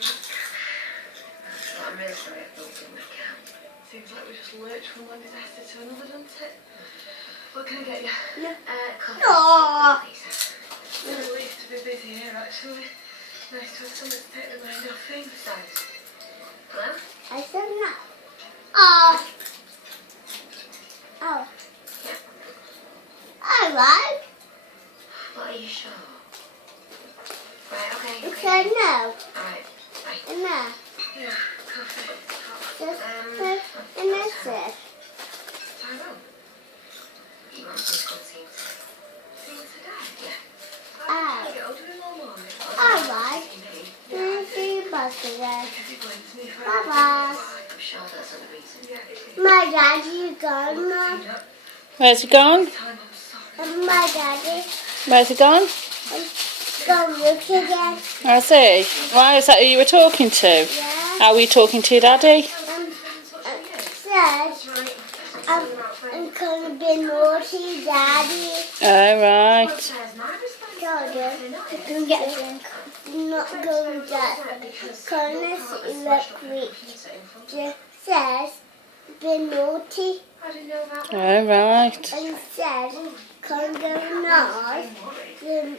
too bad. I'm really sorry I thought it would count. Seems like we just lurched from one disaster to another, doesn't it? What can I get you? Yeah. Coffee. Aww. We're relieved to be busy here, actually. Nice to have something to take the mind off things. Hello? I said no. Oh. Oh. Yeah. Alright. What are you sure? Right, okay. You said no. Alright, bye. No. Yeah, coffee. Just and that's it. Tyrone? You want to go see him today? See him today? Yeah. Oh. Get hold of him all morning. Alright. See you both today. Bye-bye. I'm sure that's the reason. My daddy gone now. Where's he gone? And my daddy Where's he gone? gone look again. I see. Why is that who you were talking to? Yeah. How were you talking to your daddy? Said I'm gonna be naughty, daddy. Oh, right. Told him to go get a drink. Not going to get Connors electric. Just says be naughty Oh, right. and said can't go north. Then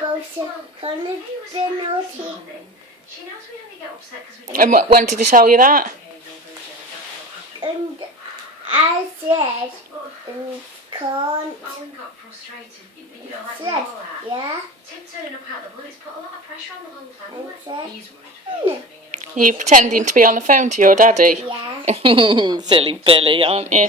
both said Connors be naughty. And when did he tell you that? And I said can't. got frustrated. You know, like Said all that. yeah. Tim turning up out of the blue, it's put a lot of pressure on the whole family. And said He's worried. Are you pretending to be on the phone to your daddy? yeah. Silly Billy, aren't you?